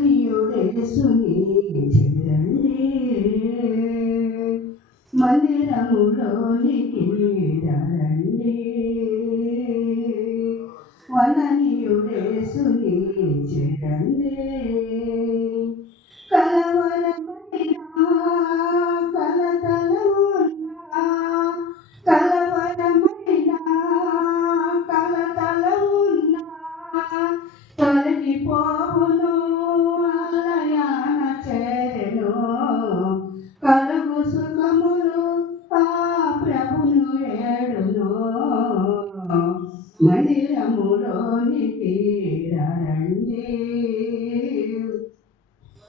వందనీయుడేసుని చేరండి మందిరములోనికి రండి వందనీయుడేసుని చేరండి కలవరమైన కలతల ఉన్నా కలవరమైన కలతల ఉన్నా తొలగిపోవును ఆలయాన చేరెను కలుగు సుఖములు ఆ ప్రభును ఏడును మందిరములోనికి రండి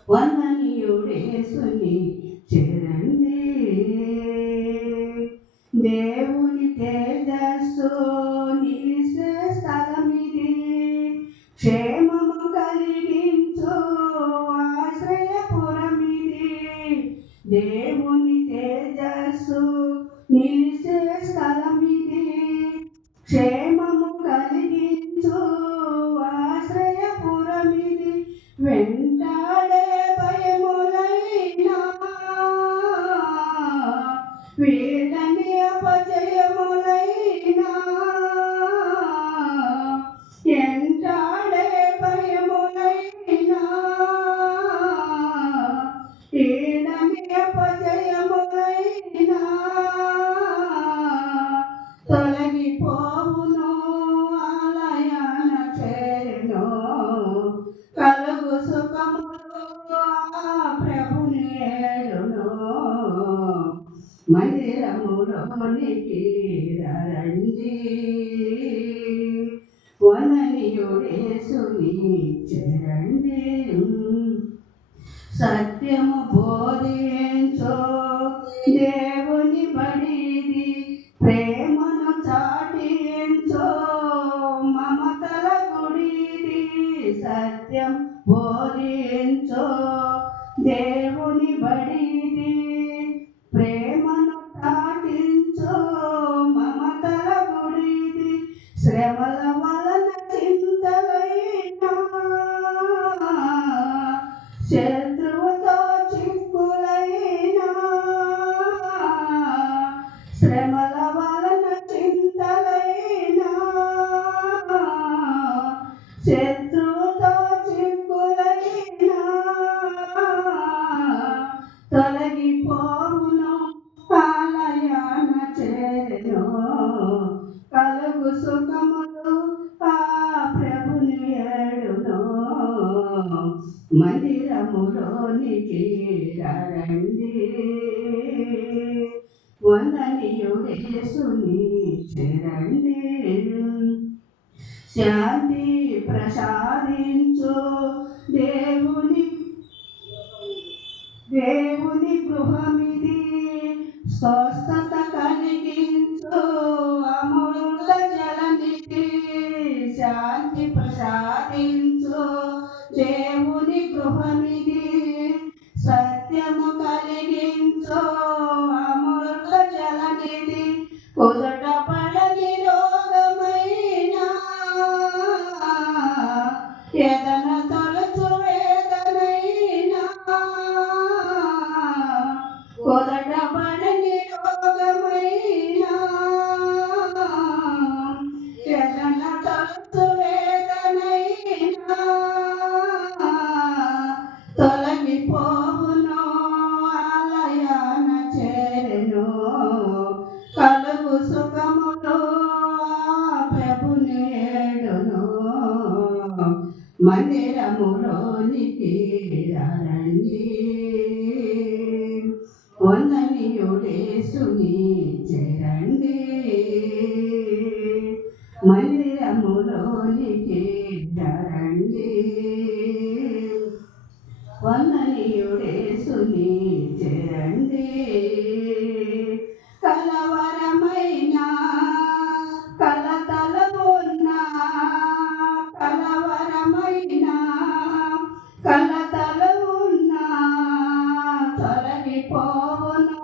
వందనీయుడేసుని చేరండి దేవుని తేజస్సు నిలిసే స్థలమిది క్షేమము కలిగించు ఆశ్రయపురమిది దేవుని తేజస్సు నిలిసే స్థలమిది క్షేమము కలిగించు ఆశ్రయపురమిది వెంటాడే భయములైనా వీడని అపజయములైనా ఎంటాడే భయములైనా వీడని అపజయములైనా తొలగిపోవును ఆలయాన చేరెను కలుగు సుఖములు ఆ ప్రభుని ఏడును మందిరములోనికి రండి వందనీయుడేసుని చేరండి సత్యము బోధించు దేవుని బడిది ప్రేమను చాటించు మమతల గుడిది సత్యం బోధించు దేవుని బడిది ప్రేమను చాటించు మమతల గుడిది శ్రమల వలన చింతలైనా శత్రువుతో చిక్కులైనా శ్రమల వలన చింతలైనా శత్రువుతో చిక్కులైనా తొలగిపోవును ఆలయాన చేరెను కలుగు సుఖములు ఆ ప్రభుని ఏడును మందిరములోనికి రండి వందనీయుడేసుని చేరండి శాంతి ప్రసాదించు దేవుని గృహమిది స్వస్థత కలిగించు అమృత జలనిధి శాంతి ప్రసాదించు దేవుని గృహమిది సత్యము కలిగించు అమృత జలనిధి కుదట పడని రోగమైనా ఎదన తొలచు వేదనైనా కుదట పడని రోగమైనా ఎదన తొలచు వేదనైనా తొలగిపోవును ఆలయాన చేరెను కలుగు సుఖములు ప్రభుని ఏడును మందిరములోనికి రండి వందనీయుడేసుని చేరండి మందిరములోనికి రండి వందనీయుడేసుని చేరండి కలవరమైన కలతల ఉన్నా కలవరమైన కలతల ఉన్నా తొలగిపోవును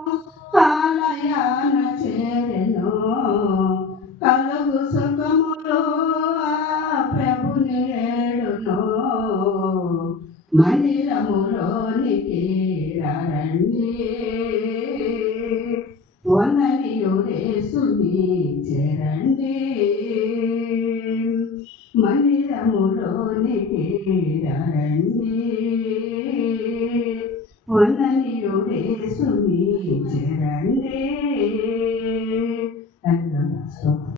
ఆలయాన చేరెను కలుగు సుఖములు రండి పొన్ననియుడేసుని చరండి